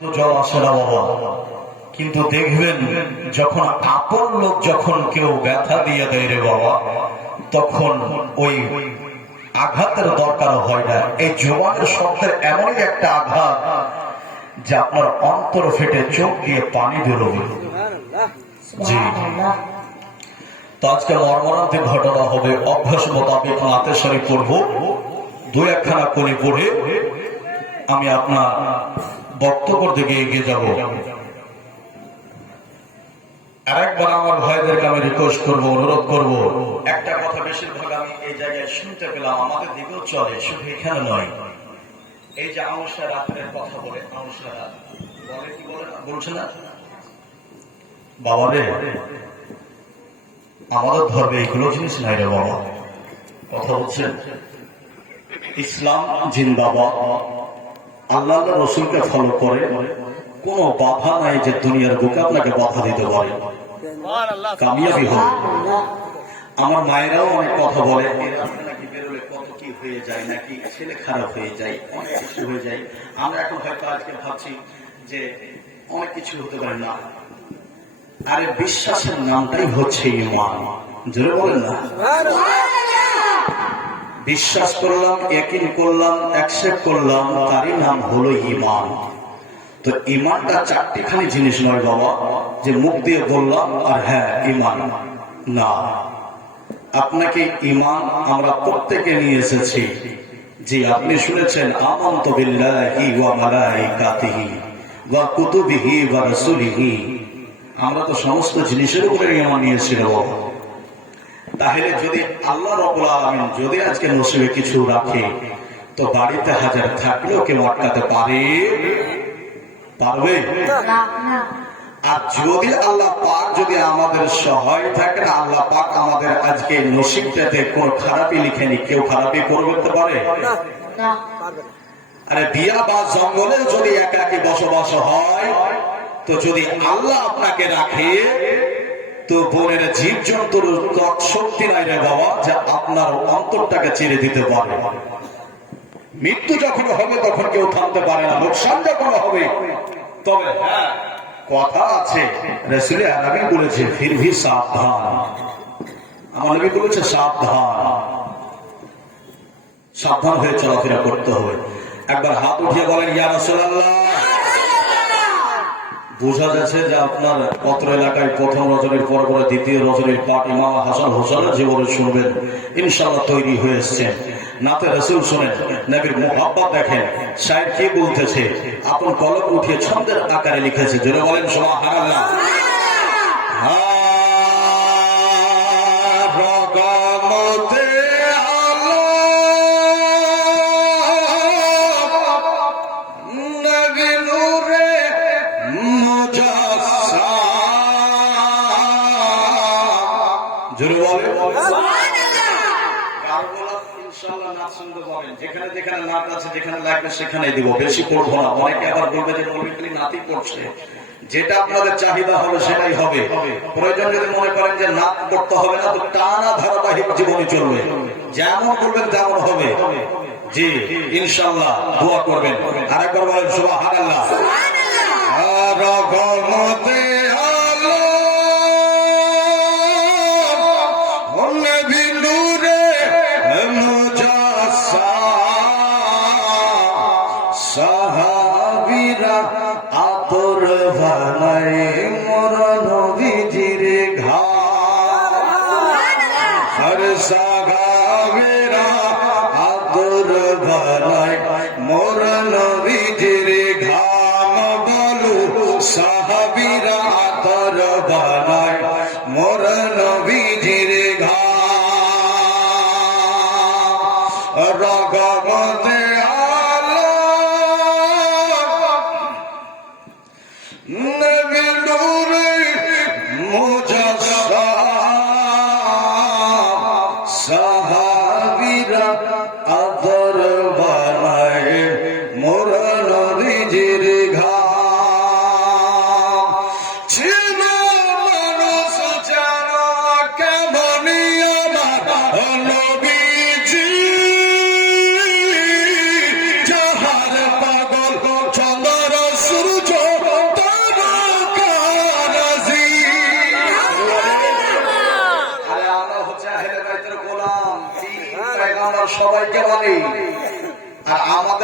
তো জল আসে না বাবা, কিন্তু দেখবেন যখন আপন লোক যখন কেউ ব্যথা দিয়ে দেয় রে বাবা, তখন ওই আঘাতের দরকার হয় না। এই জবানের শব্দের এমনই একটা আঘাত যে আপনার অন্তর ফেটে চোখ দিয়ে পানি বেরোবে। জি, তো আজকে মর্মন্তিক ঘটনা হবে। অভ্যাস মোতাবেক নাতে শরীফ পড়ব, দু একখানা করে পড়ে আমি আপনার বক্তব্যের দিকে এগিয়ে যাব। আরেকবার আমার ভাইদেরকে আমি রিকোয়েস্ট করবো, অনুরোধ করব, একটা কথা বেশিরভাগ আমি এই জায়গায় শুনতে পেলাম, আমাদের দিকেও চলে, শুধু এখানে নয়। এই যে আউশা রাতের কথা বলে, আউশা রাত বলে, কি বলে বলছে না বাবা রে, আমাদের ধর্মে এইগুলো জিনিস নাই রে বাবা। কথা বলছেন ইসলাম জিন্দাবাদ, আল্লাহ রসুলকে ফলো করে, কোন বাধা নাই যে দুনিয়ার বুকে আপনাকে বাধা দিতে পারে, কামিয়াবি হবে। আমার মায়েরাও অনেক কথা বলে, নাকি বেরোলে কত কি হয়ে যায়, নাকি ছেলে খারাপ হয়ে যায়, অনেক কিছু হয়ে যায়। আমরা এখন হয়তো আজকে ভাবছি যে অনেক কিছু হতে পারে না। আরে বিশ্বাসের নামটাই হচ্ছে ঈমান, জোরে বলেন না। বিশ্বাস করলাম, ইয়াকিন করলাম, অ্যাকসেপ্ট করলাম, তারই নাম হলো ঈমান। তো ঈমানটা চারটিখানি জিনিস নয় বাবা, যে মুখ দিয়ে বললাম আর হ্যাঁ ঈমান না। আপনাকে ঈমান আমরা প্রত্যেকে নিয়ে এসেছি। জি, আপনি শুনেছেন আমানতু বিল্লাহি ওয়া মালাইকাতিহি ওয়া কুতুবিহি ওয়া রাসূলিহি। আমরা তো সমস্ত জিনিসের উপরে ঈমান নিয়েছি বাবা। তাহলে যদি আল্লাহ রাব্বুল আলামিন যদি আজকে নসিবে কিছু রাখে, তো বাড়িতে হাজার থাকলেও কেউ আটকাতে পারবে? আর যদি আল্লাহ পাক যদি আমাদের সহায় থাকে না, আল্লাহ পাক আমাদের আজকে নসিবটাতে কোন খারাপই লিখেনি, কেউ খারাপই করতে পারে? আরে বিয়া বা জঙ্গলে যদি একাকী বসবাস হয়, তো যদি আল্লাহ আপনাকে রাখে, তো বনের জীব জন্তুর শক্তি নাই রে বাবা যে আপনার অন্তরটাকে ছেড়ে দিতে পারে। মৃত্যু যখন হবে তখন কেউ থামতে পারে না, লোকসান যখন হবে। তবে হ্যাঁ, কথা আছে, রাসূল আরবি বলেছে ফির ভি সাবধান। আমার নবী বলেছে সাবধান হয়ে চলাফেরা করতে হবে। একবার হাত উঠিয়ে বলেন ইয়া রাসূলুল্লাহ। বোঝা যাচ্ছে যে আপনার পত্র এলাকায় প্রথম রজনীর পর পরে দ্বিতীয় রজনীর পাঠ ইমাম হাসান হোসেনের জীবনে শুনবেন, ইনশাআল্লাহ তৈরি হয়ে এসছেন। নাতে রাসূল শুনেন, নবীর মুহাব্বত দেখেন, শায়ের কি বলতেছে, আপন কলম উঠিয়ে ছন্দের আকারে লিখেছে। জোরে বলেন সুবহানাল্লাহ। যেখানে যেখানে নাত আছে, যেখানে লাগবে সেখানে দিব, বেশি পড়বো না। অনেকে আবার বলবে যে মৌলবী নাতি পড়ছে। যেটা আপনাদের চাহিদা হবে সেটাই হবে। প্রয়োজন যদি মনে করেন যে নাত পড়তে হবে না, তো টানা ধারাবাহিক জীবনে চলবে, যেমন করবেন তেমন হবে। জি ইনশাআল্লাহ দোয়া করবেন। আরেকবার বলেন সুবহানাল্লাহ। সাহাবীরা আতর বানায় মোর নবীজির ঘাম, আর সাহাবীরা আতর বানায় মোর নবীজির ঘাম। বলো সাহাবীরা আতর বানায় মোর নবীজির ঘাম। রগমতে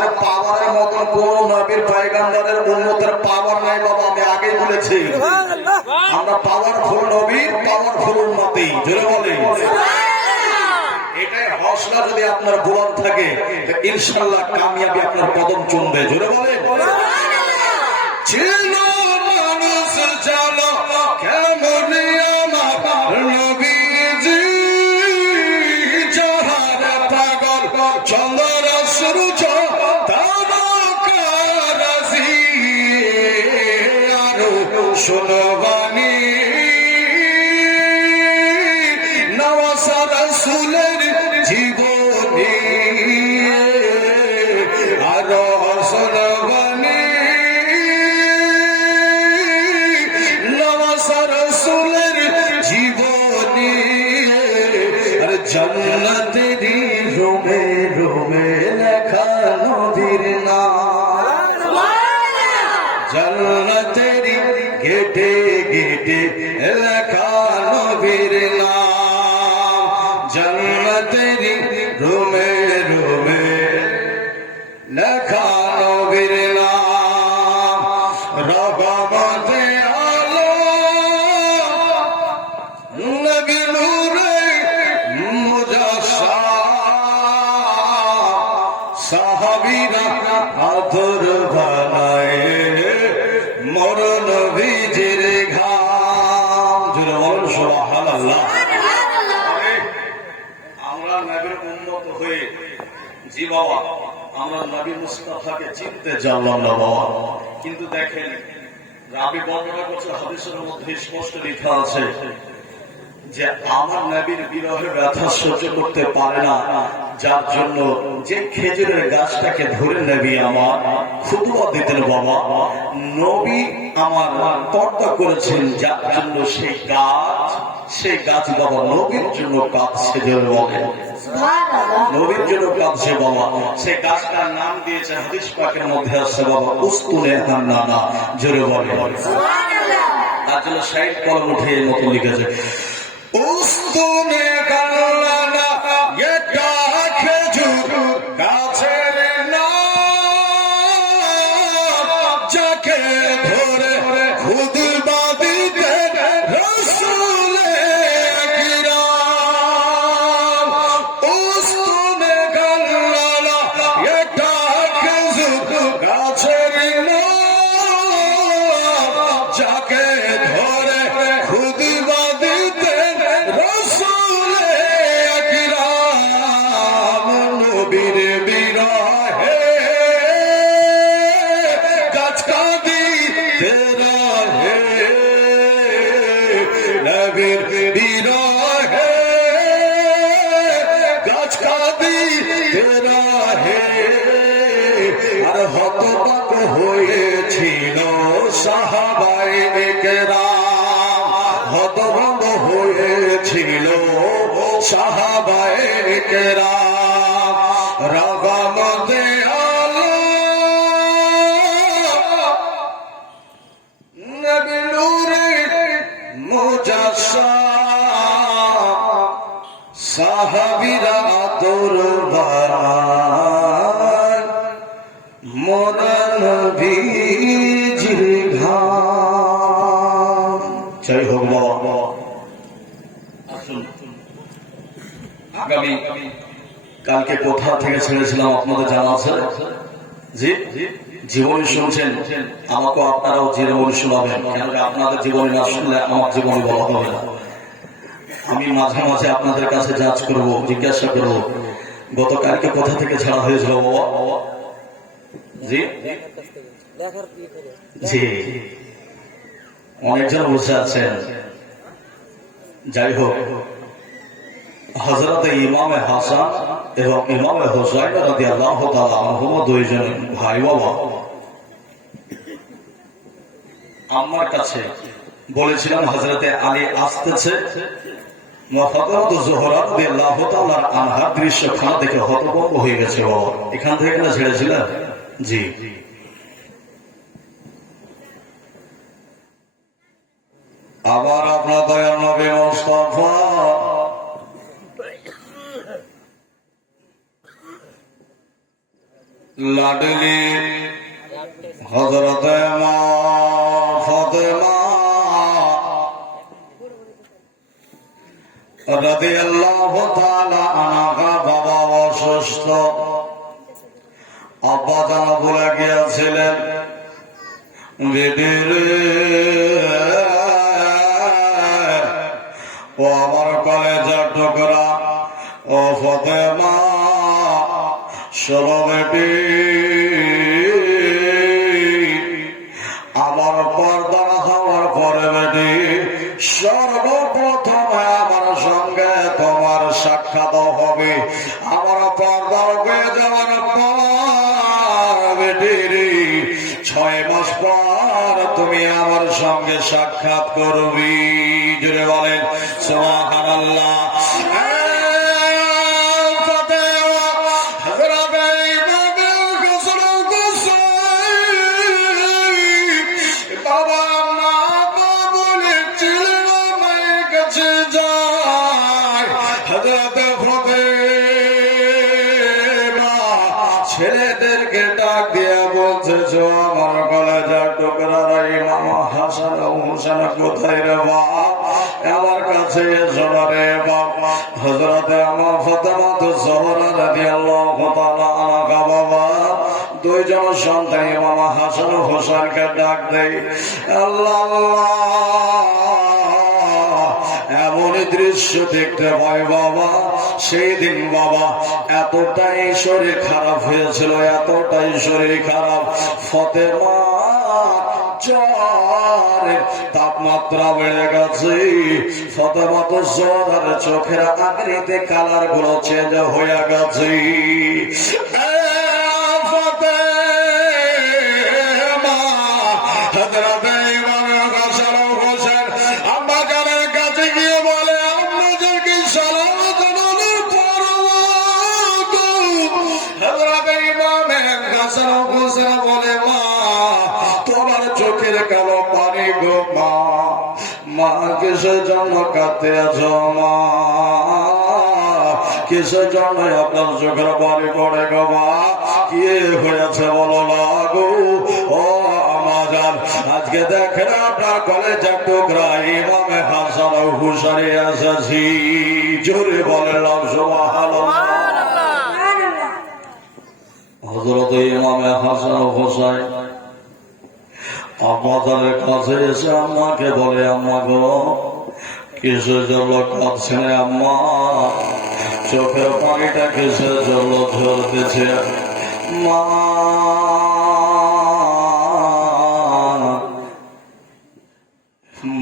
আমাদের পাওয়ারের মতন কোন নবীর পয়গম্বরের উম্মতের পাওয়ার নাই বাবা, আমি আগেই বলেছি। আমরা পাওয়ারফুল নবীর পাওয়ারফুল উম্মতি, জোরে বলেন। এটাই হৌসলা যদি আপনার বুলন্দ থাকে, ইনশাআল্লাহ কামিয়াবি আপনার কদম চুমবে, জোরে বলেন। ছিল মানুষ জানো কেমন আমার নবীজি, যাহার পাগল চন্দ্র সূর্য তারকারাজি, আরো শোনবানি নওয়াজা রাসূলের জীবনী, আরো শোনবানি জীবনী, জান্নাতেরই রোমে রোমে লেখা নবীর নাম, জান্নাতেরই গেটে গেটে লেখা নবীর নাম, জান্নাতেরই রোমে রোমে লেখা নবীর নাম। রগমতে সাহাবীরা আদর বানায় মরণ বীজের ঘাম, জোরে বলুন সুবহানাল্লাহ। আমরা নবীর উম্মত হয়ে জি বাবা, আমরা নবী মুস্তাফাকে চিনতে জানলাম না বাবা, কিন্তু দেখেন রাবি বর্ণনা করছে, হাদিসের মধ্যে স্পষ্ট লেখা আছে যে আমার নবীর বিরহের ব্যথা সহ্য করতে পারে না, যার জন্য যে খেজুরের গাছটাকে ধরে নবী আমার খুতবা দিতেন বাবা, নবী আমার পর্দা করেছেন, যার জন্য সেই গাছ বাবা নবীর জন্য কাঁদছে, জোরে বলেন নবীর জন্য কাঁদছে বাবা। সেই গাছটার নাম দিয়েছে, হাদিস পাকের মধ্যে আছে বাবা, উস্তুনে হান্নানা, জোরে বলেন। তার জন্য শাহিদ কলম উঠে এর মতো লিখেছে, উস্তুনে হান্নানা এটা খেজুর গাছের নাম, যাকে ধরে খুতবা দিতেন রাসূলে কিরাম। উস্তুনে হান্নানা এটা খেজুর গাছের নাম, যাকে ধরে খুতবা দিতেন রাসূলে কিরাম। নবীর বিরহে গাছ কাঁদিতে রহে, নবীর বিরহে গাছ কাঁদিতে রহে, আর হতবাক হয়েছিল সাহাবায়ে কেরাম, হতভম্ব হয়েছিল সাহাবায়ে কেরাম। রগমতে নবী নূরে মুজাসসাম, সাহাবীরা আদর বানায় মরণ বীজের ঘাম। জয় হোক বাবা। আসুন, আগামী কালকে কোথা থেকে ছেড়েছিলাম আপনাদের জানা আছে? জি জীবনী শুনছেন, আমাকেও আপনারাও জীবনী শোনাবেন, কেননা আপনাদের জীবনী না শুনলে আমার জীবনী বলা হবে না। আমি মাঝে মাঝে আপনাদের কাছে যাচ করব, জিজ্ঞাসা করব গতকালকে কোথা থেকে ছাড়া হয়েছিল বাবা? জি জি অনেকজন বসে আছেন। যাই হোক, হযরত ইমামে হাসান এবং ইমামে হুসাইন রাদিয়াল্লাহু তাআলা আনহুমা দুইজন ভাই বাবা আমার কাছে বলেছিলাম হযরতে আলী আসতেছে, হযরত যোহরা রাদিয়াল্লাহু তাআলা আনহা দৃশ্যখানা দেখে হতভম্ব হয়ে গেছে বাবা। এখান থেকে না ছেড়েছিলেন? জি আবার আপনার দয়ার নবী মুস্তাফা লাডলি হযরত মা ফাতেমা রাদিয়াল্লাহু তাআলা আনহা বাবা অসুস্থ, আব্বা জান বলে গিয়েছিলেন, বেবির ও আমার কলেজার টুকরা, ও ফাতেমা শোনো বেটি, আমার পর্দা হওয়ার পরে বেটি সর্বপ্রথমে আমার সঙ্গে তোমার সাক্ষাৎ হবে। আমার পর্দা হয়ে যাওয়ার পর বেটি 6 মাস পর তুমি আমার সঙ্গে সাক্ষাৎ করবি। জুড়ে বলেন সুবহানাল্লাহ। ছেলেদেরকে ডাক দিয়ে বলছে, আমার কলেজার টুকরা ইমাম হাসান ও হুসেন কোথায় রে বাপ? আমার কাছে এসো রে বাপ। হযরতে আমার ফাতেমা জোহরা রাদিয়াল্লাহু তাআলা আনহা বাবা দুইজন সন্তান ইমাম হাসান ও হুসেনকে ডাক দেয়। আল্লাহ এমনই দৃশ্য দেখতে পাই বাবা। সেই দিন বাবা এতটাই শরীর খারাপ হয়েছিল, এতটাই শরীর খারাপ, ফাতেমা জ্বরের তাপমাত্রা বেড়ে গেছে। ফাতেমা তো জ্বর, চোখের আকৃতি কালার গুলো চেঞ্জ হয়ে গেছে। বলে মা তোমার চোখের কালো পানি গো মা, মা কিসের জন্য কাঁদতে আছো মা, কিসের জন্য আপনার চোখের পানি পড়ে গো মা, কি হয়েছে বলো না গো। ও আমাজান আজকে দেখেন আপনার কলেজার টুকরা ইমামে হাসান ও হুসাইন এসেছি। জোরে বলেন সুবহানাল্লাহ। হযরত ইমামে হাসান ও হুসাইন আমাদের কাছে এসে আম্মাকে বলে, আম্মা গো কিসের জন্য কাঁদছেন আম্মা, চোখের পানিটা কিসের জন্য ঝরতেছে মা।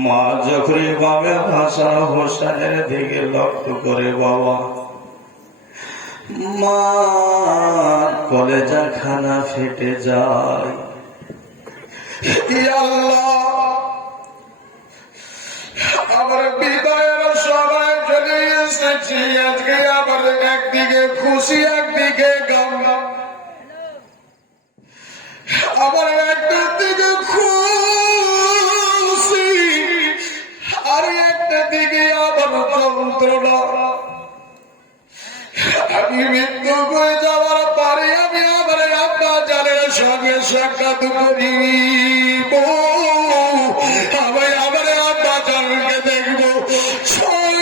মা যখন ইমামে হাসান ও হুসাইনের দিকে লক্ষ্য করে বাবা, মা কলেজা খানা ফেটে যায়। আমার বিদায়ের সবাই চলে এসেছি, আজকে আমার একদিকে খুশি একদিকে গাম, আমার একটা দিকে খুশি আর একটা দিকে আমার যন্ত্রণা। আমি মৃত্যু হয়ে যাওয়ার পরে আমি আমার আব্বা জানের সঙ্গে সাক্ষাৎ করিব, আমি আমার আব্বা জানকে দেখব। 6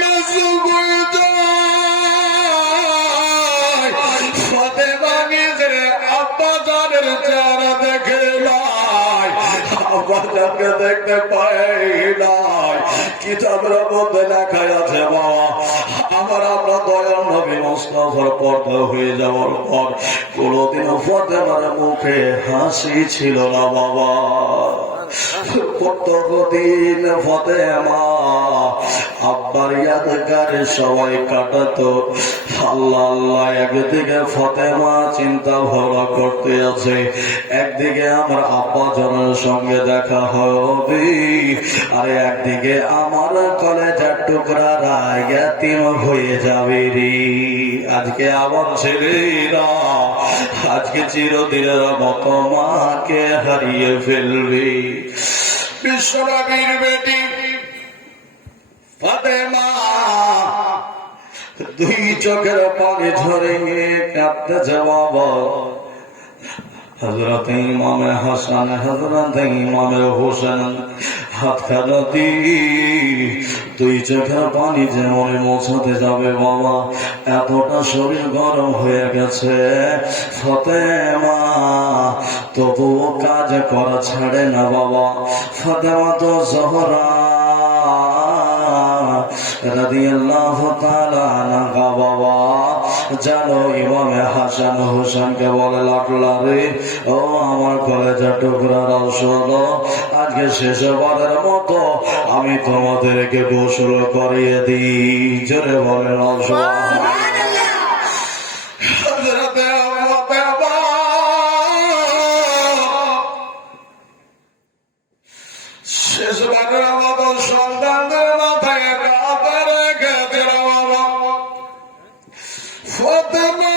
মাস হয়ে যায় ফাতেমা নিজের আব্বা জানের চেহারা দেখে নাই, আব্বা জানকে দেখতে পাই নাই। কিতাবের মধ্যে লেখা আছে বাবা, আমার আপনার দয়াল নবী মুস্তাফার পর্দা হয়ে যাওয়ার পর কোনদিনও ফাতেমার মুখে হাসি ছিল না বাবা। প্রত্যেকদিন ফাতেমা আব্বার ইয়াদগারে সবাই কাটাতো। আল্লাহ আল্লাহ, একদিকে ফাতেমা চিন্তা ভাবনা করতে আছে, একদিকে আমার আব্বা জানের সঙ্গে দেখা হবে, আর একদিকে আমার কলেজার টুকরা ইয়াতীম হয়ে যাবে রে। আজকে আমার ছেলেরা আজকে চিরদিনের মতো মাকে হারিয়ে ফেলবে। বিশ্বনবীর বেটি ফাতেমা দুই চোখের পানি ঝরে কাঁদতেছে বাবা। হযরত ইমাম হাসান হযরত ইমাম হোসেন হাত খানাতি দুই চোখের পানি যেমন মোছাতে যাবে বাবা, এতটা শরীর গরম হয়ে গেছে। ফাতেমা তবুও কাজ করা ছাড়ে না বাবা। ফাতেমা তো জহরা রাদিয়াল্লাহু তাআলা আনহা বাবা জানো ইমাম হাসান হোসেনকে বলে, লাটলা রে ও আমার কলেজের টুকরা রসল, আজকে শেষবারের মতো আমি তোমাদেরকে গোসল করিয়ে দিই। জোরে বলে রসল। শেষবারের মতো সন্তানদের মাথায় কাঁধে রেখে দিল বাবা। ফাতেমা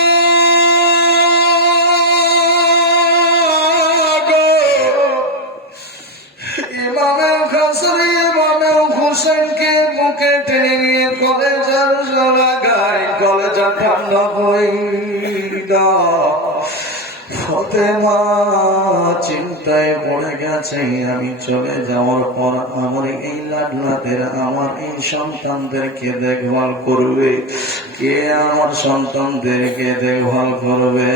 ইমামের হাসান ইমামের হোসেনকে বুকে টেনে নিয়ে কলেজার লাগায়, কলেজা ঠান্ডা হইয়া ফাতেমা চিন্তায় পড়ে গেছে। আমি চলে যাওয়ার পর আমার এই লাডলাদের, আমার এই সন্তানদেরকে দেখভাল করবে কে? আমার সন্তানদেরকে দেখভাল করবে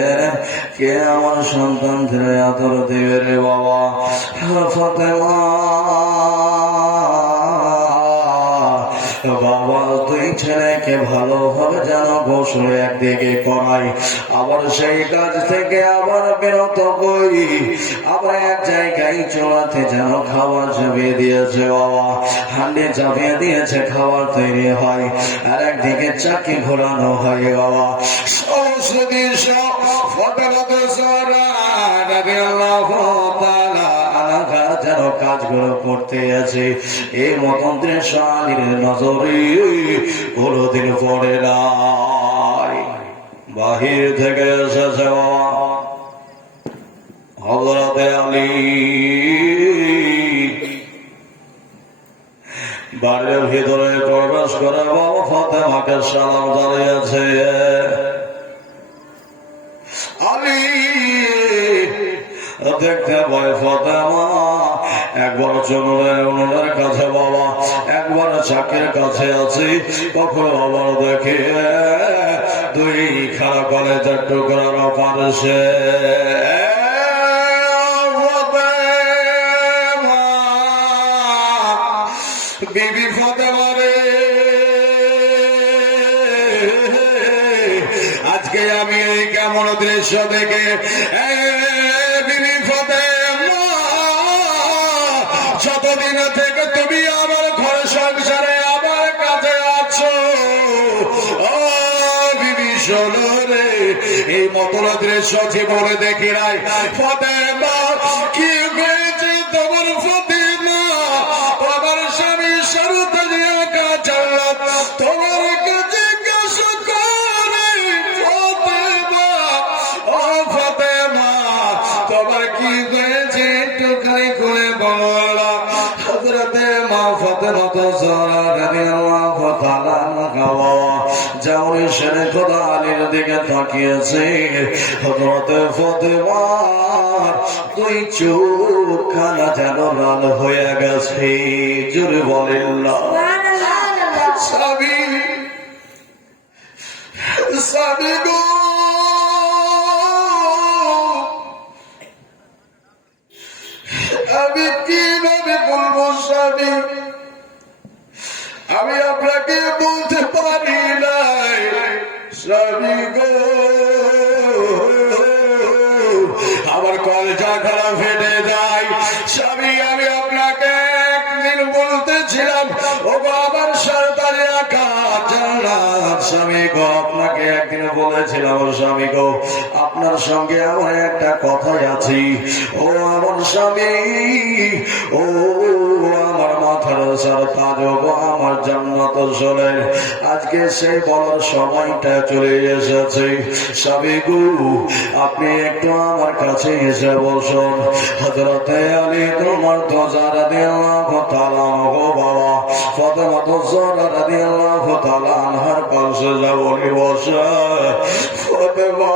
কে? আমার সন্তানদের আদর দেবে রে বাবা। ফাতেমা বাবা দুই ছেলেকে ভালোভাবে যেন গোসল একদিকে করাই, আবার সেই কাজ থেকে আবার বিরত করি, আবার এক জায়গায় চলাতে যেন খাবার চাপিয়ে দিয়েছে বাবা, হান্ডি চাপিয়ে দিয়েছে, খাবার তৈরি হয়, আর একদিকে চাকি ঘোরানো হয় বাবা। সমস্ত দৃশ্য যেন কাজগুলো করতে আছে, এই মতন দৃশ্য আলীর নজরে কোনদিন পড়ে নাই। বাহির থেকে এসেছে হযরত আলী, বাড়ির ভিতরে প্রবেশ করে বাবা ফাতেমাকে সালাম জানিয়েছে। আলী দেখতে পাই ফাতেমা একবার চলুনের উনুনের কাছে বাবা, একবার চাকের কাছে আছি, কখনো আবার দেখে দুই খারাপ কলেজের টুকরার পারছে। বিবি ফাতেমা রে, আজকে আমি এই কেমন দৃশ্য দেখে বিবি ফাতেমা, যতদিন থেকে তুমি আমার ঘর সংসারে আমার কাছে আছো, ও বিবি শোনো রে, এই মতন দৃশ্য জীবনে দেখি নাই। ফাতেমা কি হয়েছে তোমার? ফাতেমা আমার স্বামী শরত জান্নাত তোমার কাছে জিজ্ঞাসা করে। ফাতেমা ও ফাতেমা তোমার কি হয়েছে একটু খালি করে বলা। হযরতে মা ফাতেমা তো রাদিয়াল্লাহু তাআলা আনহা জাওরি শেরে খোদা আলীর দিকে তাকিয়েছে। হযরতে ফাতেমা দুই চোখ খানা যেন লাল হয়ে গেছে। জোরে বলেন না স্বামী, স্বামী গো, আমি কিভাবে বলবো স্বামী, আমি আপনাকে বলতে পারি নাই স্বামী গো, আমার কলজা খারাপ ফেটে যায় স্বামী। আমি আপনাকে একদিন বলতেছিলাম ও আমার সরকারি আকা জান্নাত স্বামী গো, আপনাকে একদিন বলেছিলাম ও স্বামী গো আপনার সঙ্গে আমার একটা কথাই আছে। ও আমার স্বামী, ও আমার মাথার সার তাজ গো, আমার জান্নাত চলে, আজকে সেই বলার সময়টা চলে এসেছে স্বামী গো, আপনি একটু আমার কাছে এসে বসুন। হযরতে আলী তোমার তো যারা দেওয়া কথা গো বাবা, ফাতেমা তো জোহরা রাদিয়াল্লাহু তাআলা আনহার পাশে যাবনি বসা, ফাতেমা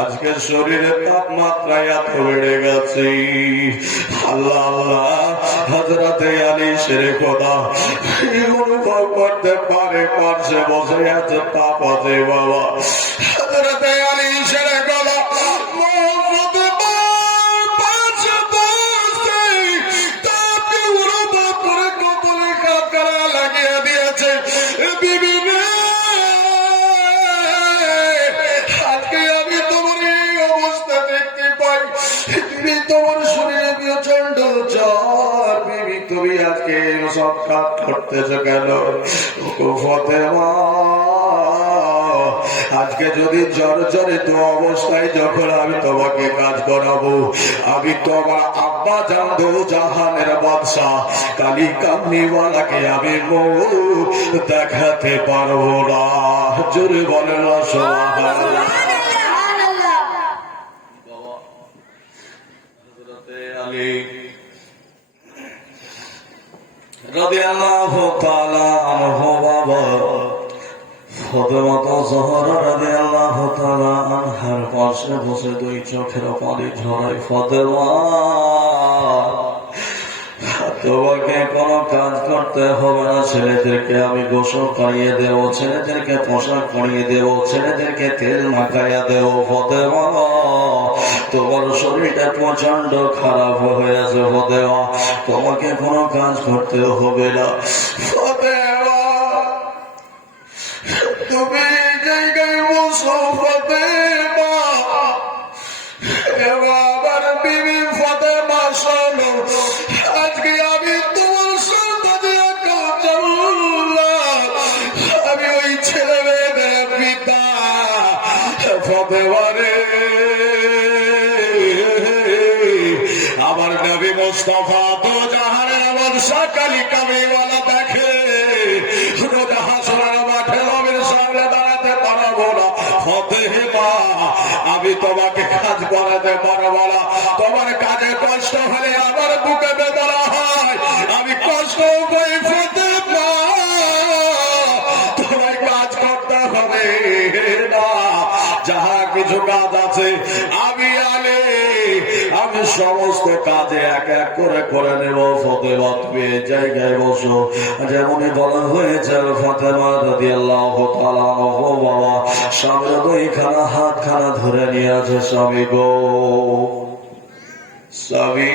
আজকে শরীরের তাপমাত্রা এত বেড়ে গেছে, আল্লাহ আল্লাহ হযরতে আলী শেরে খোদা অনুভব করতে পারে পাশে বসে আছে তাপ আছে বাবা। হযরতে আলী শেরে খোদা তুমি আজকে সব কাজ করতেছো কেন? ফাতেমা আজকে যদি জর্জরিত অবস্থায় যখন আমি তোমাকে কাজ করাবো, আমি তোমার আব্বা জান দো জাহানের বাদশাহ কালী কামনিওয়ালাকে আমি মুখ দেখাতে পারবো না। জোরে বলেন না সুবহানাল্লাহ। হযরতে আলী রাদিয়াল্লাহু তাআলা আনহু বাবা ফাতেমা জোহরা রাদিয়াল্লাহু তাআলা আনহার পাশে বসে দুই চোখের পানি ঝরায়, ফাতেমা তোমাকে কোনো কাজ করতে হবে না, ছেলেদেরকে আমি গোসল করিয়ে দেব, ছেলেদেরকে পোশাক পরিয়ে দেব, ছেলেদেরকে তেল মাখাইয়া দেব। ফাতেমা তোমার শরীরটা প্রচন্ড খারাপ হয়ে আছে, ফাতেমা তোমাকে কোনো কাজ করতে হবে না। ফাতেমা তুমি জায়গায় বসো ফাতেমা, এবার বিবি ফাতেমা শোনো, আজকে আমি তোমার সন্তানের আমি ওই ছেলে মেয়েদের পিতা। ফাতেমা রে, আমার নবী মুস্তাফা তো জাহানের বাদশাহ কালী কামলিওয়ালা দেখে রোজ হাসরের মাঠে নবীর সামনে দাঁড়াতে পারবো না। ফাতেমা আমি তোমাকে কাজ করাতে পারবো না, তোমার কাজে কষ্ট হলে আমার বুকে বেদনা হয়, আমি কষ্ট পাই। ফাতেমা তোমায় কাজ করতে হবে না, যাহা কিছু কাজ আছে আমি আলে আমি সমস্ত কাজে এক এক করে করে নেব। ফাতেমা তুমি এই জায়গায় বসো। যেমনই বলা হয়েছে ফাতেমা রাদিয়াল্লাহু তাআলা আনহা বাবা সামনে দুইখানা হাতখানা ধরে নিয়ে আছে, স্বামী গো স্বামী,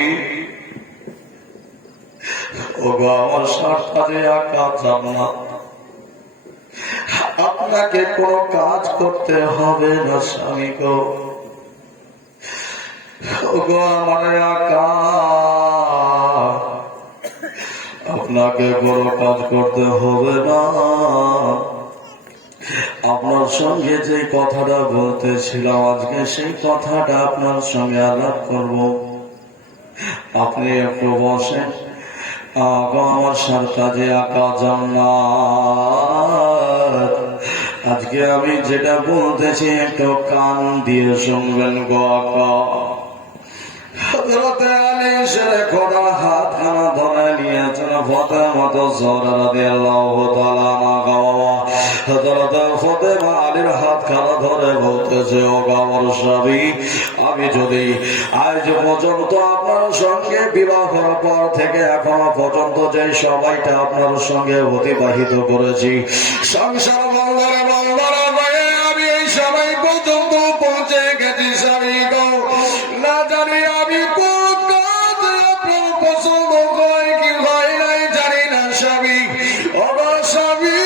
ও গো আমার সাথে কাজ জানা, আপনাকে কোনো কাজ করতে হবে না স্বামী গো, ওগো আমার আকা আপনাকে বড় কাজ করতে হবে না। আপনার সঙ্গে যে কথাটা বলতেছিলাম আজকে সেই কথাটা আপনার সঙ্গে আলাপ করব, আপনি একটু বসেন। আমার সাথে আকা জান্নাত, আজকে আমি যেটা বলতেছি একটু কান দিয়ে শুনবেন গো আকা। হযরতে আলী শেরে খোদা হাতখানা ধরে নিয়েছেন ফাতেমা জোহরা রাদিয়াল্লাহু তাআলা আনহা। হযরতে ফাতেমা আলীর হাতখানা ধরে বলতেছে, ও আমার স্বামী, আমি যদি আজ পর্যন্ত আপনার সঙ্গে বিবাহ করার পর থেকে এখনো পর্যন্ত যে সময়টা আপনার সঙ্গে অতিবাহিত করেছি, সংসার বন্ধরে বন্ধরে হয়ে আমি এই সময় পর্যন্ত পৌঁছে গেছি স্বামী গো, না জানি আমি কোন কাজ আপনার পছন্দ হয় কি হয় নাই জানি না স্বামী। ও স্বামী,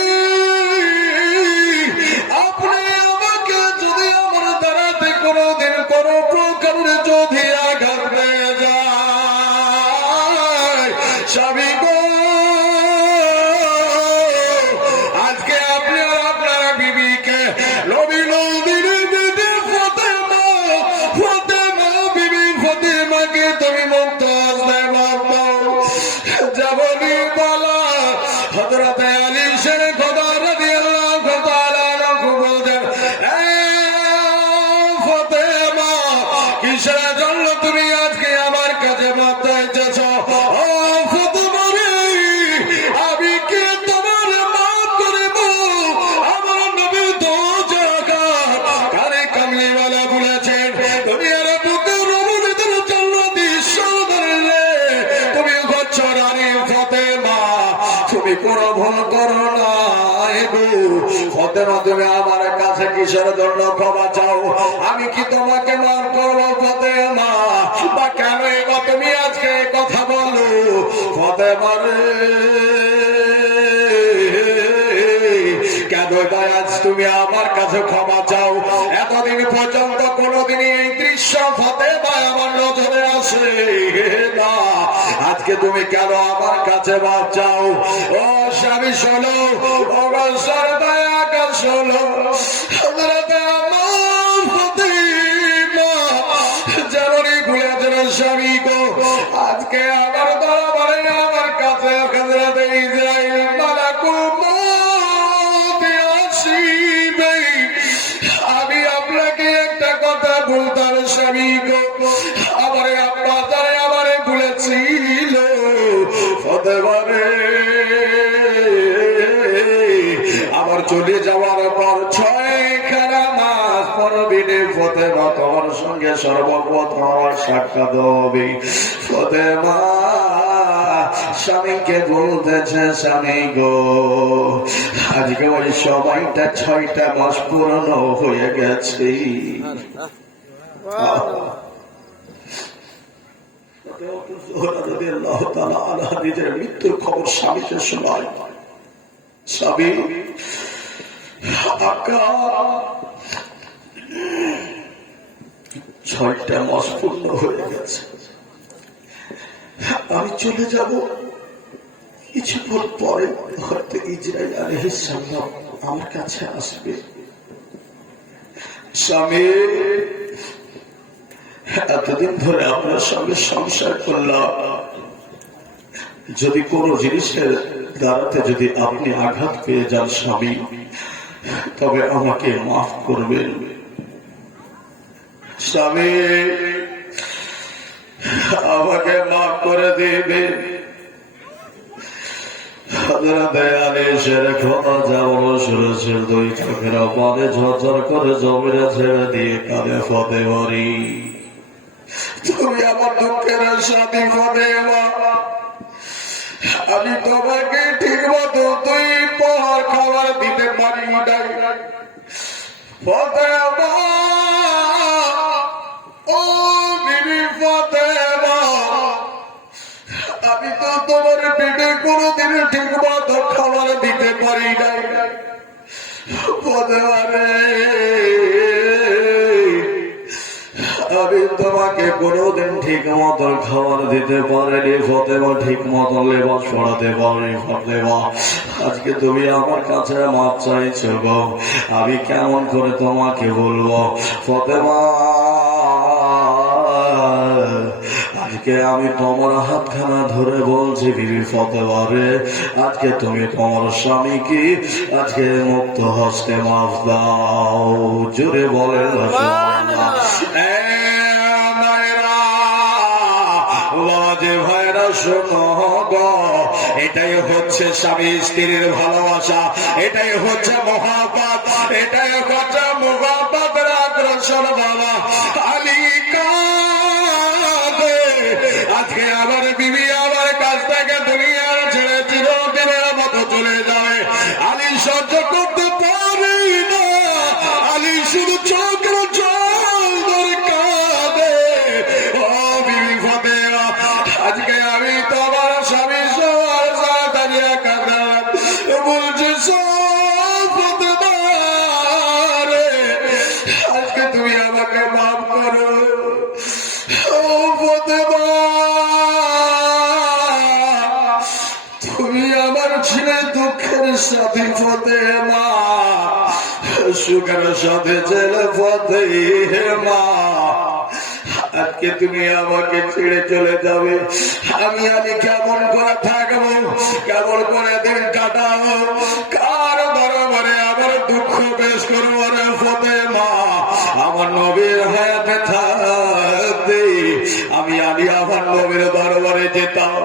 আপনি আমাকে যদি আমার দ্বারাতে কোনোদিন কোনো প্রকারের যদি আঘাত পেয়ে যায় স্বামী গো, আজকে আপনি আর আপনার বিবিকে নবী নবীর বিবি ফাতেমা বিবি ফাতেমাকে তুমি মুক্ত আসতে পারবো। যেমনই বলা হযরতে আলী শেরে খোদা রাদিয়াল্লাহু তাআলা আনহু বলেন, ফাতেমা কিসের জন্য তুমি আজকে আমার কাছে মুক্ত হয়েছো? ও ফাতেমা রে, কিসের জন্য ক্ষমা চাও? আমি কি তোমাকে মাফ করবো ফাতেমা? বা কেন এবার তুমি আজকে কথা বলো ফাতেমা রে? কেন ভাই আজ তুমি আমার কাছে ক্ষমা চাও? এতদিন পর্যন্ত কোনোদিনই এই দৃশ্য ফাতেমা আমার নজরে আসে না, আজকে তুমি কেন আমার কাছে মাফ চাও? ও স্বামী শোনো, ও সর্বায়াকা শোনো, হযরতে আমার ফাতেমা যেমনই ভুলেছিল স্বামী গো, আজকে আমার দরবারে আমার কাছে হযরতে ইসরাইল মালাকুল মউত আসিবে। আমি আপনাকে একটা কথা বলতাম স্বামী গো, আমার আব্বা তাই আমারে ভুলেছিল ফাতেমা রে। আবার চলে যাওয়ার পর 6 খানা মাস পরদিনে ফাতেমা তোমার সঙ্গে সর্বপ্রথম আমার সাক্ষাৎ হবে। ফাতেমা স্বামীকে বলতেছে, স্বামী গো আজকে ওই সময়টা 6টা মাস পুরনো হয়ে গেছে। নিজের মৃত্যুর খবর স্বামীকে শোনায়। স্বামী আকা 6টা মাস পূর্ণ হয়ে গেছে, আমি চলে যাব, কিছুক্ষণ পরে হয়তো ইসরাইল আলাইহিস সালাম আমার কাছে আসবে। স্বামী এতদিন ধরে আপনার সঙ্গে সংসার করলাম, যদি কোনো জিনিসের দ্বারাতে যদি আপনি আঘাত পেয়ে যান স্বামী, তবে আমাকে মাফ করবেন। স্বামী আমাকে মাফ করে দেবে। দুই চোখের পানে ঝরঝর করে জমিনে ছেড়ে দিয়ে কাঁদে ফাতেমা রে, তুমি আমার দুঃখের সাথী ফাতেমা। আমি তোমাকে ঠিক মতো 2 পহর খাবার দিতে পারি নাই ফাতেমা। ও বিবি ফাতেমা, আমি তো তোমার পেটে কোনোদিন ঠিক মতো খাবার দিতে পারি নাই ফাতেমা রে। আমি তোমাকে কোনোদিন ঠিক মতো খাবার দিতে পারিনি ফাতেমা, ঠিক মতো লেবাস পড়াতে পারিনি ফাতেমা। আজকে তুমি আমার কাছে মাপ চাইছো গো, আমি কেমন করে তোমাকে বলবো ফাতেমা? আজকে আমি তোমার হাতখানা ধরে বলছি বিবি ফাতেমা রে, আজকে তুমি তোমার স্বামীকে আজকে মুক্ত হস্তে মাফ দাও। জোরে বলেন ভাইরা শোনো গো, এটাই হচ্ছে স্বামী স্ত্রীর ভালোবাসা, এটাই হচ্ছে মহাব্বত, এটাই হচ্ছে মহাব্বতের আগ্রসর। বাবা আলী কাঁদে, আজকে আমার বিবি আমার কাছ থেকে দুনিয়ার ছেড়ে চিরদিনের মতো চলে যাবে। আলী সহ্য করতে পারি না, আলী শুধু চোখের জল ধরে কাঁদে। ও বিবি ফাতেমা, আজকে আমি তোমার স্বামী সবার সাথে কাঁদলাম, বলছি ফাতেমা রে, আজকে তুমি আমাকে মাফ করো। ও ফাতেমা, তুমি আমার ছেলে দুঃখের সাথে ফাতেমা, সুখের সাথে ছেলে ফাতেমা। আজকে তুমি আমাকে ছেড়ে চলে যাবে, আমি কেমন করে থাকবো, কেমন করে দিন কাটাবো, কার দরবারে আমার দুঃখ পেশ করবো রে ফাতেমা? আমার নবীর হায়াতে থাকতে আমি আমার নবীর দরবারে যেতাম।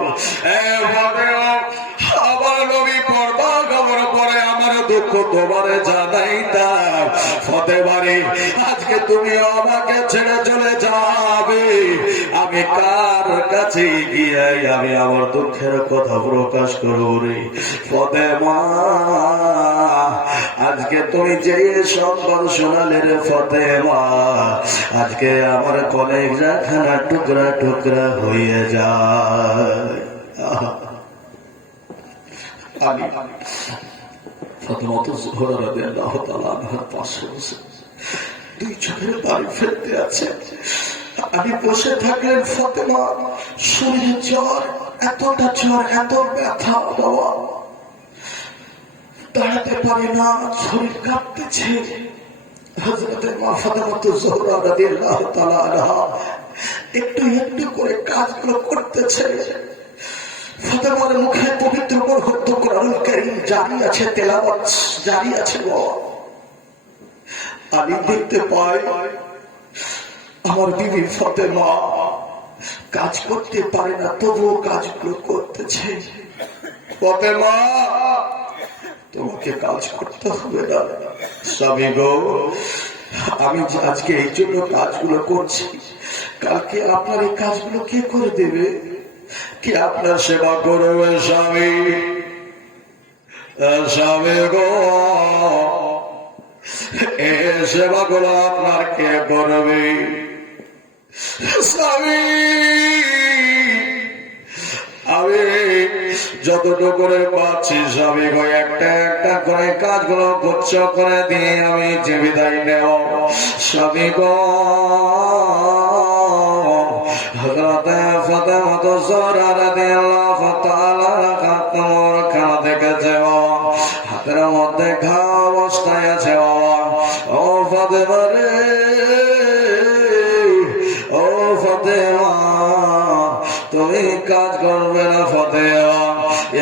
আমার নবী পর্দা খবর পরে আমার দুঃখ তোমারে জানাইতাম ফাতেমা রে। আজকে তুমি আমাকে ছেড়ে চলে যাবে, আমি কার কাছে গিয়ে আমি আমার দুঃখের কথা প্রকাশ করবো রে ফাতেমা? আজকে তুমি যে সংবাদ শোনালে রে ফাতেমা, আজকে আমার কলেজা খানা টুকরা টুকরা হয়ে যায়। আমি ফাতেমা তো জোহরা রাদিয়াল্লাহু তাআলা আনহার পাশে বসে দুই চোখের পানি ফেলতে আছে। আমি বসে থাকলেন ফাতেমা, শরীরে জ্বর, এতটা জ্বর, এত ব্যথা, বাবা দাঁড়াতে পারে না, শরীর কাঁপতেছে। হযরতে মা ফাতেমা তো জোহরা রাদিয়াল্লাহু তাআলা আনহা একটু একটু করে কাজগুলো করতেছে। ফাতেমার মুখে পবিত্র কোরআনুল কারীম জারি আছে, তেলাওয়াত জারি আছে। বাবা আমি দেখতে পাই আমার বিবি ফাতেমা কাজ করতে পারে না, তবুও কাজগুলো করতেছে। ফাতেমা তোমাকে কাজ করতে হবে না স্বামী গো, আমি আজকে এই জন্য কাজগুলো করছি, কালকে আপনার এই কাজগুলো কে করে দেবে? কে আপনার সেবা করবে? স্বামী, স্বামী গো, এ সেবা গুলো আপনার কে করবে? স্বামী, আমি যতটুকু করে পাচ্ছি স্বামী গো, একটা একটা করে কাজগুলো গুচ্ছ করে দিয়ে আমি যে বিদায় নেব স্বামী গো। হযরতে ফাতেমা তো জোহরা রাদিয়াল্লাহু তাআলা আনহা তোমার খানা দেখেছে, হাতের মধ্যে ঘা অবস্থায় আছে। ও ফাতেমা রে, ও ফাতেমা, তুমি কাজ করবে না ফাতেমা?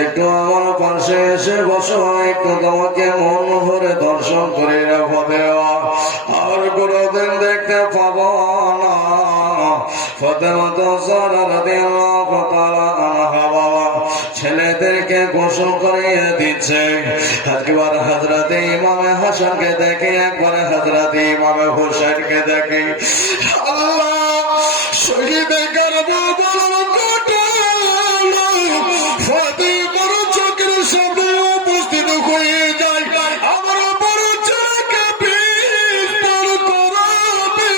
একটু আমার পাশে এসে বসো, একটু তোমাকে মন ভরে দর্শন করি রে ফাতেমা, আর কোনদিন দেখতে পাবো না। ফাতেমা তো জোহরা রাদিয়াল্লাহু তাআলা আনহা বাবা ছেলেদেরকে গোসল করিয়ে দিচ্ছে। একবার হযরতে ইমামে হাসানকে দেখে, একবার হযরতে ইমামে হোসেনকে দেখে। আল্লাহ, শহীদে কারবালার ঘটনা ফাতেমার চোখের সামনে উপস্থিত হয়ে যায়। আমার বড় চোখে বিষ পান করাবে,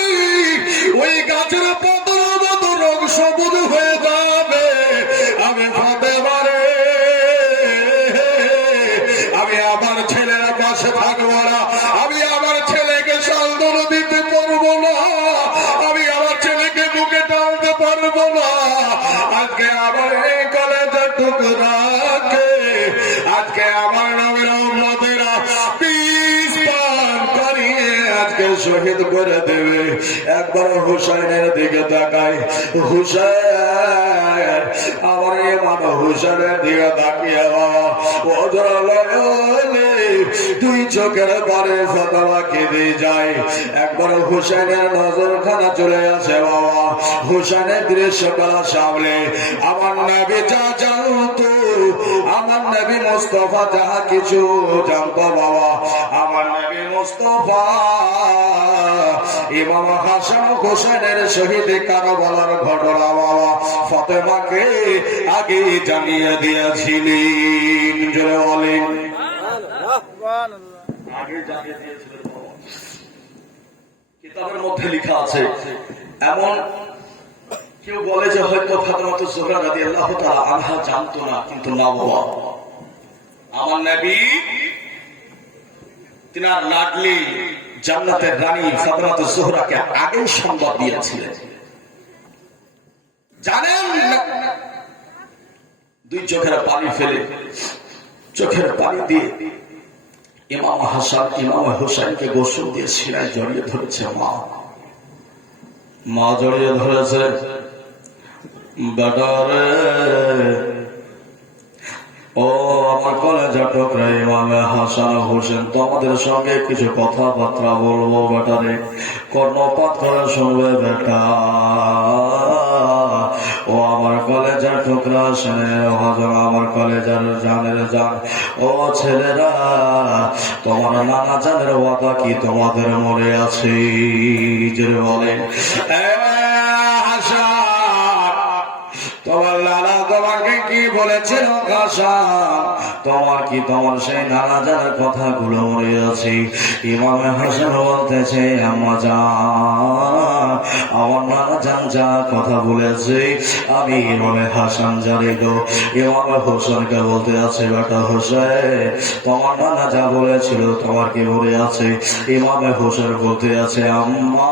ওই গাছের পাতার মতো রং সবুজ হয়ে যাবে। আমি ফাতেমা রে, আমি আমার ছেলের পাশে থাকবো না, আমি আমার ছেলেকে সান্ত্বনা দিতে পারবো না, আমি আমার ছেলেকে বুকে টানতে পারবো না। আজকে আমার এই কলেজের টুকরাকে, আজকে আমার নবীর উম্মতেরা বিষ পান করিয়ে আজকে শহীদ করে দেবে। একবার হুসাইনের দিকে তাকাই, হুসাইন, আমার ইমাম হুসাইনের দিকে তাকিয়ে বাবা দুই চোখের পরে ফাতেমা কেঁদে যায়। একবার হুসাইনের নজর খানা চলে আসে বাবা, হুসাইনের দৃশ্যকলা সামনে আমার নবী যা জানতো, আমার নবী মুস্তাফা যাহা কিছু জানতো বাবা, আমার নবী মুস্তাফা ইমাম হাসান হোসেনের শহীদ কারবালার ঘটনা বাবা ফাতেমাকে আগে জানিয়ে দিয়েছিলেন। জোরে বলেন, আগে জানিয়ে দিয়েছিলেন। কিতাবের মধ্যে লেখা আছে, এমন কেউ বলে যে হয়তো ফাতেমা তো জোহরা রাদিয়াল্লাহু তাআলা আনহা জানতো না, কিন্তু না বাবা, আমার নবী তিনার লাডলি জান্নাতের রানী ফাতেমা তো জোহরাকে আগেই সংবাদ দিয়েছিলেন। জানেন, দুই চোখের পানি ফেলে, চোখের পানি দিয়ে ইমাম হাসান ইমাম হোসেনকে গোসল দিয়ে সিনায় জড়িয়ে ধরেছে। মা জড়িয়ে ধরেছে, বেটারে ও আমার কলেজা টুকরা ইমামে হাসান হোসেন, তোমাদের সঙ্গে কিছু কথাবার্তা বলবো বেটারে, কর্ণপাত করে শুনবে বেটা। ও আমার কলেজার টুকরা শুনে, আমার কলেজার জানের জান, ও ছেলেরা, তোমার নানা জানের ওয়াদা কি তোমাদের মনে আছে? যে বলেন হাসান বলেছিল হাসান তোমার কি তোমার সেই নানা জানার কথাগুলো মনে আছে? ইমামে হাসান বলতেছে আম্মা জান আমার নানা জান যা কথা বলেছে আমি ইমামে হাসান জানি গো। ইমামে হোসেনকে বলতে আছে বেটা হোসেন তোমার নানা যা বলেছিল তোমার কি মনে আছে? ইমামে হোসেন বলতে আছে আম্মা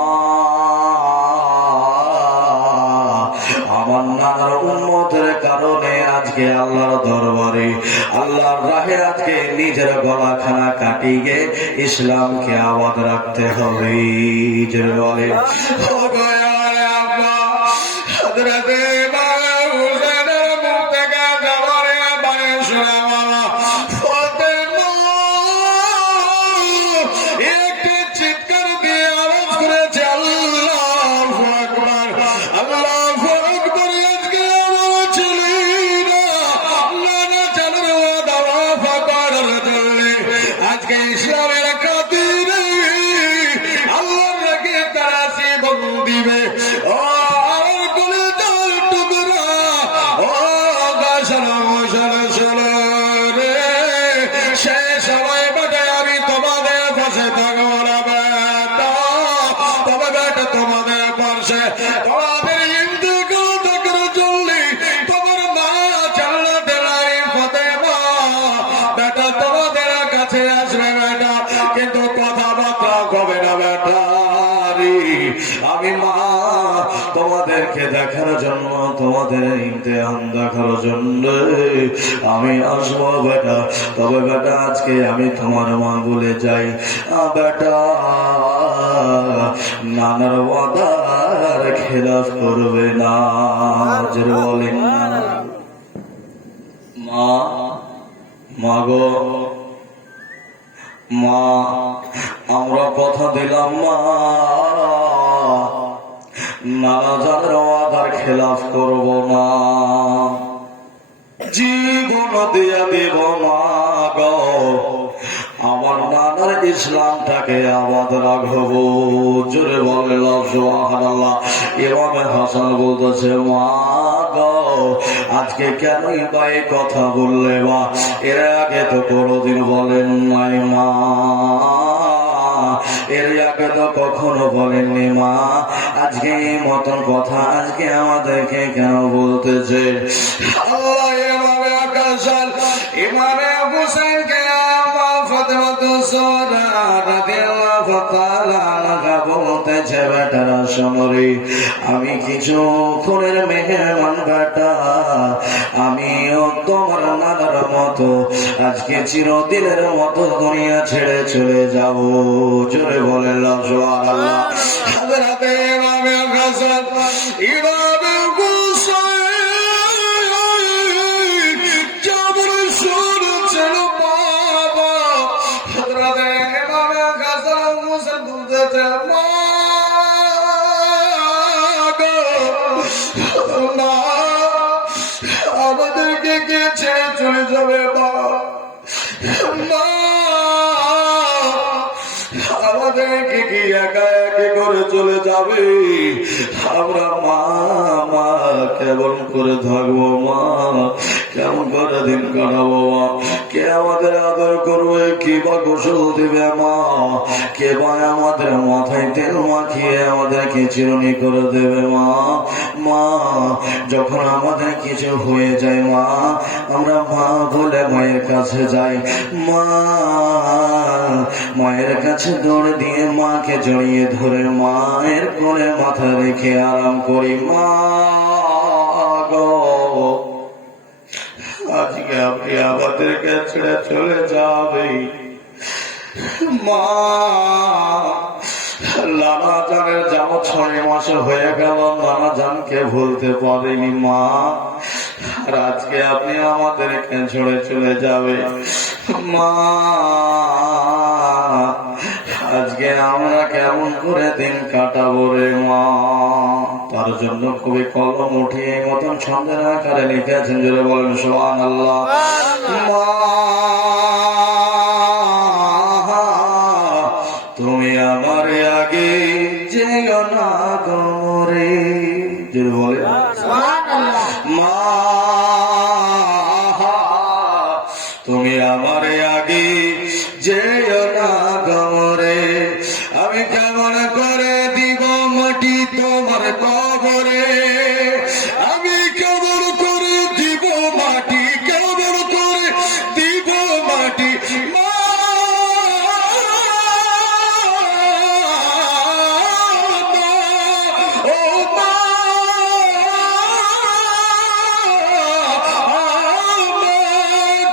আমার নানার উম্মতের কারণে আজকে আল্লাহর দরবারে আল্লাহর রাহে আজকে নিজের গলাখানা কাটিয়ে ইসলামকে আবাদ রাখতে হবে। যে বলে কিন্তু কথাবার্তা হবে না বেটা। আমি মা তোমাদেরকে দেখার জন্য তোমাদের ইমতিহান দেখার জন্য আমি আসবো বেটা। তবে বেটা আজকে আমি তোমার মা বলে যাই বেটা নানার ওয়াদার খেলাফ করবে না। বলেন মা মাগো মা আমরা কথা দিলাম মা নানা জানের ওয়াদার খেলাফ করব না, জীবন দিয়া দেব মা গো আমার নানার ইসলামটাকে আবাদ রাখবো। জোরে বলে সুবহানাল্লাহ। ইমামে হাসান বলতেছে মা গো আজকে কেনই বা এই কথা বললে মা? এর আগে তো কোনোদিন বলেন নাই মা, এর আগে তো কখনো বলেননি মা। আজকে এই মতন কথা আজকে আমাদেরকে কেন বলতেছে? আল্লাহ ইমামে হাসান ইমামে হুসাইনকে বলতেছে বেটারা শোনরে আমি কিছুক্ষণের মেহমান বেটা, আমিও তোমার নানার মতো আজকে চিরদিনের মতো দুনিয়া ছেড়ে চলে যাব। জোরে বলে সুবহানাল্লাহ। হযরতে ইমামে হাসান ইমামে আমাদেরকে কে ছেড়ে চলে যাবে মা? আমাদেরকে কি একা একে করে চলে যাবে? আমরা মা মা কেমন করে থাকবো মা? কেমন করে দিন কাটাবো মা? কে আমাদের আদর করবে? কি বা গোসল দিবে মা? কে বা আমাদের মাথায় তেল মাখিয়ে আমাদেরকে চিরুনি করে দেবে মা? মা যখন আমাদের কিছু হয়ে যায় মা আমরা মা বলে মায়ের কাছে যাই, মা মায়ের কাছে দৌড় দিয়ে মাকে জড়িয়ে ধরে মায়ের কোলে মাথা রেখে আরাম করি। মা গো আজকে আপনি আমাদেরকে ছেড়ে চলে যাবে মা। নানা জানের যাওয়া 6 মাস হয়ে গেল, নানা জানকে ভুলতে পারিনি মা। আর আজকে আপনি আমাদেরকে ছেড়ে চলে যাবে মা। আজকে আমরা কেমন করে দিন কাটাবো রে মা? তার জন্য কবি কলম উঠিয়ে মতন ছন্দের আকারে লিখেছেন। জোরে বলেন সুবহানাল্লাহ। মা তুমি আমার আগে যেও না গো রে। জোরে বলেন মা আমার আগে যেও না গমরে, আমি কেমন করে দিব মাটি তোমার কবরে, আমি কেমন করে দিব মাটি, কেমন করে দিব মাটি মা, ও মা,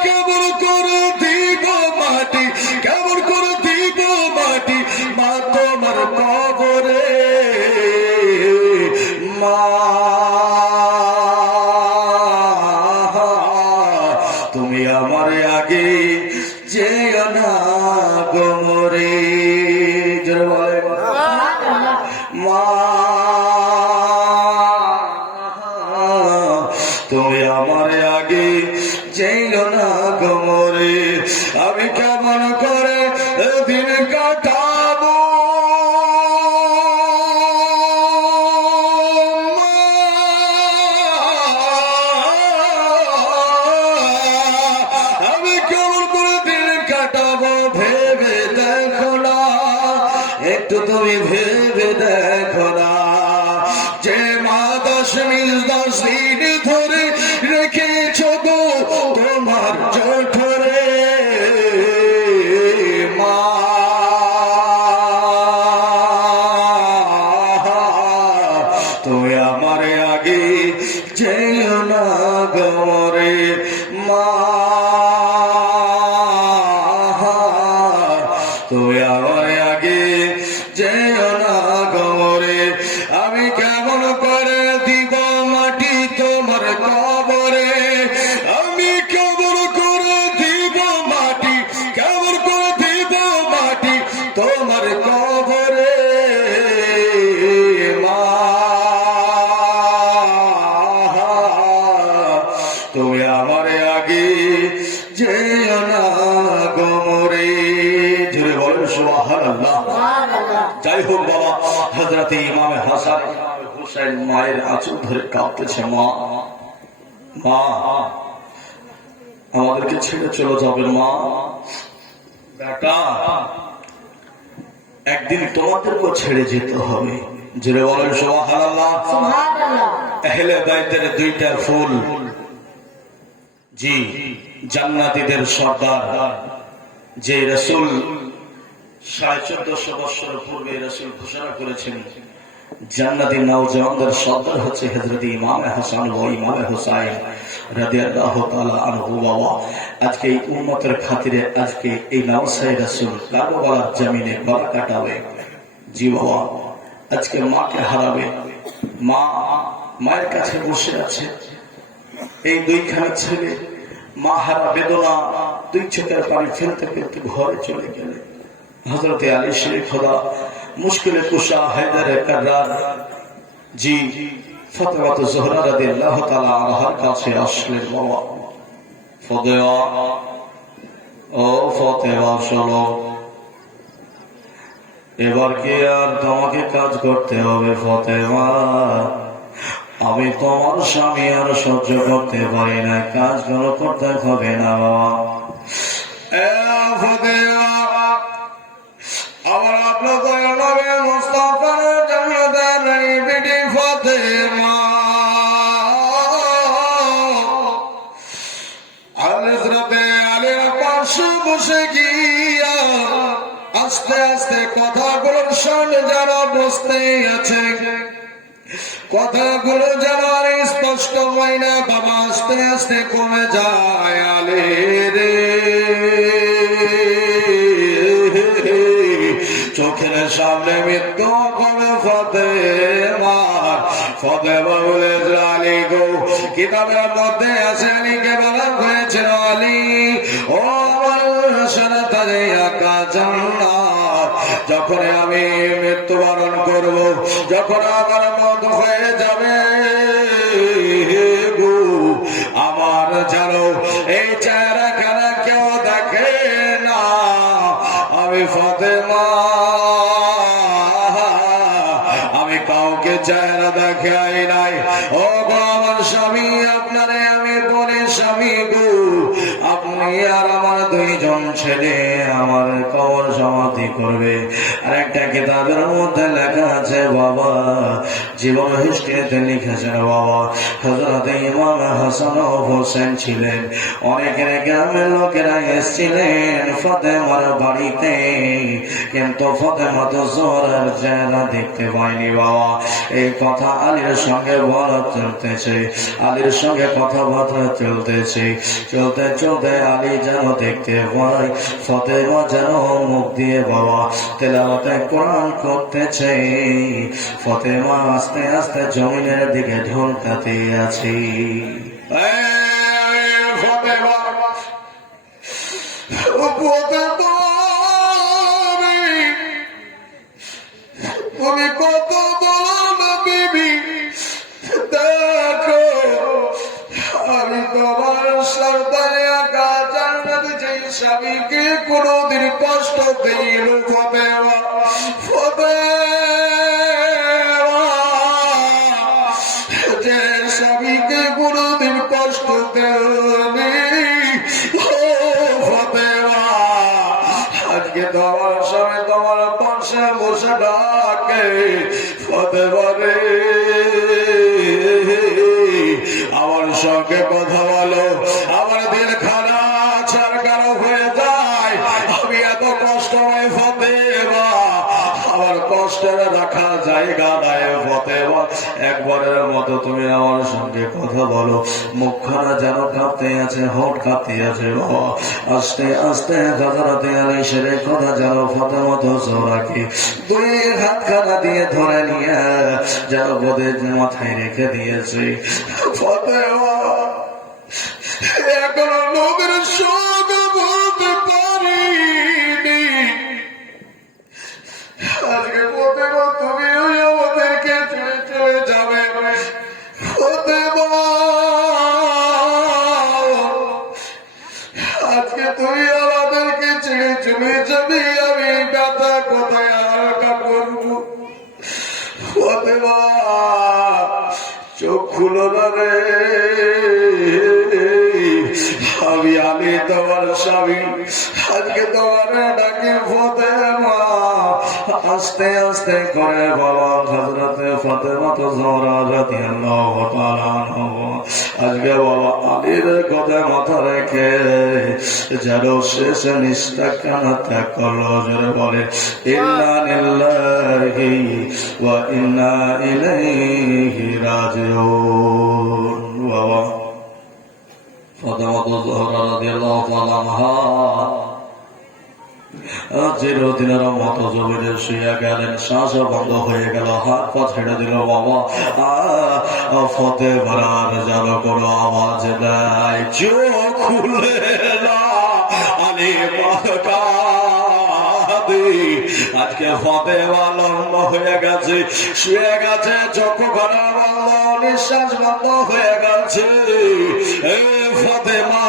কেমন করে দিব মাটি, কেমন করে দিব মাটি মা তোমার কবরে, মা তুমি আমার আগে যেও না গমরে, জোরে বলেন মা তুমি আমার আগে যেও না গমরে, আমি কেমন করে দিন কাটাবো আমি কেমন করে দিন কাটাবো ভেবে দেখো না, একটু তুমি ভেবে দেখো না, যে মা 10 দিন ধরে রেখেছ গো তোমার জঠরে, মা তুমি আমার আগে যেও না গমরে, মা তুমি আমার আগে যেও না গমরে, আমি কেমন করে দিব মাটি তোমার কবরে, আমি কেমন করে দিব মাটি, কেমন করে দিব মাটি তোমার কবরে, মা তুমি আমার আগে যেও না গমরে, জোরে বলেন সুবহানাল্লাহ। যাই হোক বাবা, হযরতে ইমামে হাসান হুসাইন মায়ের আঁচল ধরে কাঁদতেছে, মা মা আমাদেরকে ছেড়ে চলে যাবেন মা, বেটা একদিন তোমাদেরকে ছেড়ে যেতে হবে, জোরে বলেন সুবহানাল্লাহ। আহলে বাইতের 2টা ফুল, জি জান্নাতীদের সর্দার, যে রাসূল 1450 বছর পূর্বে রাসূল ঘোষণা করেছেন জান্নাতি নওজওয়ানদের সর্দার হচ্ছে হযরত ইমামে হাসান ও ইমামে হুসাইন রাদিয়াল্লাহু তাআলা আনহু। বাবা আজকে এই উম্মতের খাতিরে আজকে এই নওসাই রাসূল কারবালার জমিনে গলা কাটাবে, জি বাবা আজকে মাকে হারাবে, মা মায়ের কাছে বসে আছে, এই 2খানা ছেলে মা হারা বেদনা 2 চোখের পানি ফেলতে ফেলতে ঘরে চলে গেলে হযরতে আলী শরীফ খোদা মুশকিলে কুশা হায়দারে কাররার জি ফাতেমা জোহরা রাদিয়াল্লাহু তাআলা আনহার কাছে আসলেন। বাবা ফাতেমা, ও ফাতেমা শোনো, এবার কি আর তোমাকে কাজ করতে হবে ফাতেমা, আমি তোমার স্বামী আর সহ্য করতে পারি না, কাজগুলো করতে হবে না। আমার আপনার নবী মুস্তাফার জান্নাতের বিবি ফাতেমা হযরতে আলীর পাশে বসে গিয়া আস্তে আস্তে কথাগুলো শুনে যারা বসতে আছে, কথাগুলো যেন আর স্পষ্ট হয় না বাবা, আস্তে আস্তে কমে যায়। আলে রে চোখের সামনে মৃত্যু কমে ফাতেমা, ফাতেমা বলে আলী গো, কিতাবের মধ্যে আছে আলীকে বলা হয়েছিল আলী ও আমার সারাতারে আকা জান্নাত, যখন আমি মৃত্যুবরণ করব, যখন আমার মত হয়ে যাবে গো, আমার যেন এই চেহারাখানা কেউ দেখে না, আমি ফাতেমা আমি কাউকে চেহারা দেখাই নাই। ও গো আমার স্বামী, আপনারে আমি বলে স্বামী গো, আপনি আর আমার ছেলে আমার কবর সমাধি করবে। আর একটা কিতাবের মধ্যে লেখা আছে বাবা, জীবন হিস্ট্রিতে লিখেছেন বাবা, হযরত ইমাম হাসান ও হোসেন ছিলেন। অনেকের গ্রামের লোকেরা এসেছিলেন ফাতেমার বাড়িতে, কিন্তু ফাতেমা তো জোহরার চেহারা দেখতে পায়নি বাবা। এই কথা আলীর সঙ্গে বলা চলতেছে, আলীর সঙ্গে কথাবার্তা চলতেছে, চলতে চলতে আলী যেন দেখতে পায় ফাতেমা যেন মুখ দিয়ে বাবা তেলাওয়াতে কোরআন করতেছে। ফাতেমা আস্তে আস্তে জমিনের দিকে ঢলকাতে আছে। ফাতেমা তুমি কত বলো বিবি, দেখো আমি তোমার সরদারে আকা জান্নাত যেই স্বামীকে কোনদিন কষ্ট দিইল ফাতেমা, যে স্বামীকে কোনদিন কষ্ট দেয়নি ফাতেমা, আজকে তোমার স্বামী তোমার পাশে বসে ডাকে ফাতেমা রে আমার সঙ্গে কথা বলো, আমার দিল খারাপ ছাড়গানো হয়ে যায়, আমি এত কষ্ট হয় ফাতেমা, আমার কষ্টের রাখা জায়গা নাই ফাতেমা, একবারের মতো তুমি আমার সঙ্গে কথা বলো। মুখখানা যেন কাঁপতে আছে, হোঁট কাঁপতে আছে বাবা। আস্তে আস্তে হযরত আলী সেরে কথা যেন ফাতেমা তো জোরাকে দুই হাতখানা দিয়ে ধরে নিয়ে যেন বোধের মাথায় রেখে দিয়েছে। ফাতেমা এখনো লোকের শোক বলতে পারিনি, আজকে ফাতেমা তুমি আমাদেরকে ছেড়ে চলে যাবে ফাতেমা, আজকে তুমি আমাদেরকে ছেড়ে চলে যাবে, আমি ব্যথা কোথায় হালকা করবো ফাতেমা, চোখ খুলো না রে, আমি আমি তোমার স্বামী, আজকে তোমার ডাকে ফাতেমা, আস্তে আস্তে করে বাবা হযরতে ফাতেমা তো জোহরা রাদিয়াল্লাহু তাআলা আনহা আজকে বাবা আলীর কথা মাথা রেখে যেন শেষ নিষ্ঠাখানা ত্যাগ করলো। যারা বলে ইন্না লিল্লাহি ওয়া ইন্না ইলাইহি রাজিউন। বাবা ফাতেমা তো জোহরা রাদিয়াল্লাহু তাআলা আনহা চিরদিনের মতো জমিনে শুয়ে গেলেন, শ্বাস বন্ধ হয়ে গেল, হাত পা ছেড়ে দিল বাবা। ফাতেমার আর যেন কোনো আওয়াজ নাই, চোখ খুলে না আলী আজকে ফাতেমা লম্বা হয়ে গেছে, শুয়ে গেছে, চক্ষু ঘোরা বন্ধ, নিঃশ্বাস বন্ধ হয়ে গেছে। ফাতেমা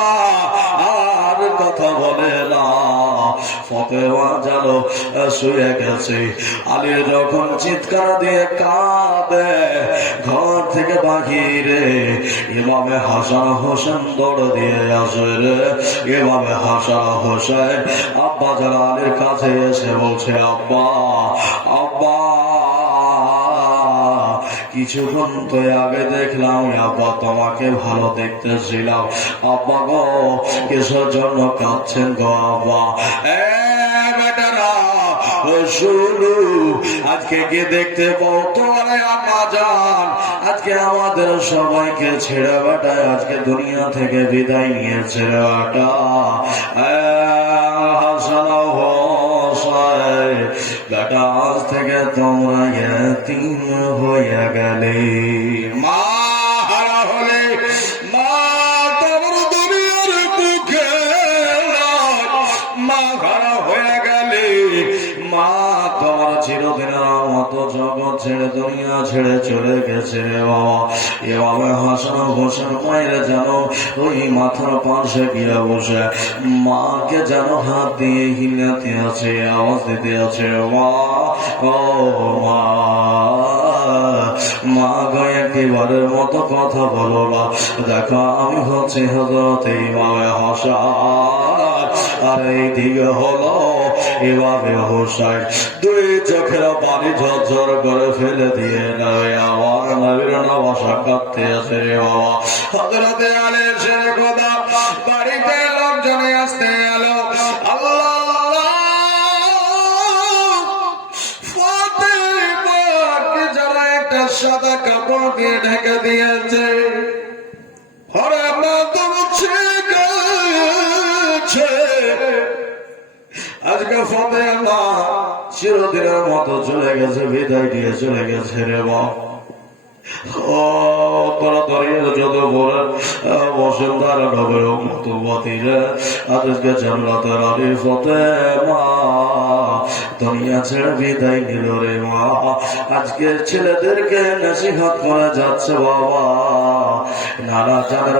আর কথা বলে না, ফাতেমা যেন শুয়ে গেছে। আলী যখন চিৎকার দিয়ে কাঁদে, ঘর থেকে বাহিরে ইমামে হাসান হোসেন দৌড় দিয়ে আসে রে। ইমামে হাসান হোসেন আব্বা যারা আলীর কাছে এসে বলছে, আব্বা আব্বা কিছুক্ষণ তো আগে দেখলাম আব্বা তোমাকে ভালো দেখতেছিলাম, আব্বা গো কিসের জন্য কাঁদছেন গো আব্বা? বেটারা শুনু, আজকে কে দেখতে পাও তোমার আম্মা জান আজকে আমাদের সবাইকে ছেড়ে বেটায় আজকে দুনিয়া থেকে বিদায় নিয়েছে বেটা। হাসান হোসেন বেটা আজ থেকে তোমরা ইয়াতীম হয়ে গেলে, মা হারা হলে, মা তোমার দুনিয়ার বুকে মা হারা হয়ে গেলে, মা তোমার চিরদিনের মতো জগৎ ছেড়ে দুনিয়া ছেড়ে চলে গেছে বাবা। এভাবে হাসান হোসেন মায়ের যেন ওই মাথার পাশে গিয়ে বসে মাকে যেন হাত দিয়ে হিলাতে আছে, আওয়াজ দিতে আছে, মা ও মা, মা গো একবারের মতো কথা বলো না, দেখো আমি হচ্ছে হযরত ইমামে হাসান, আর এই দিকে হলো এভাবে হোসাইন দুই চোখের পানি ঝরঝর করে ফেলে দিয়ে নয় আমার নবীর নবাসা কাঁদতে আছে রে বাবা। হযরতে আলী এসে খোদা বাড়িতে লোকজনে আসতে এলো। আল্লাহ ফাতেমাকে যারা একটা সাদা কাপড় দিয়ে ঢেকে দিয়েছে, হরে মাতম গেছে। আজকে ফাতেমা চিরদিনের মতো চলে গেছে, বিদায় দিয়ে চলে গেছে রে বাবা। তোরা দাঁড়িয়ে যত বলে বসেন তারা নবের মতো বাতিরা আজকে জান্নাতের আলী ফাতেমা দুনিয়া ছেড়ে বিদায় নিল রে মা। আজকে ছেলেদেরকে নসিহত করে যাচ্ছে বাবা, নানা জানের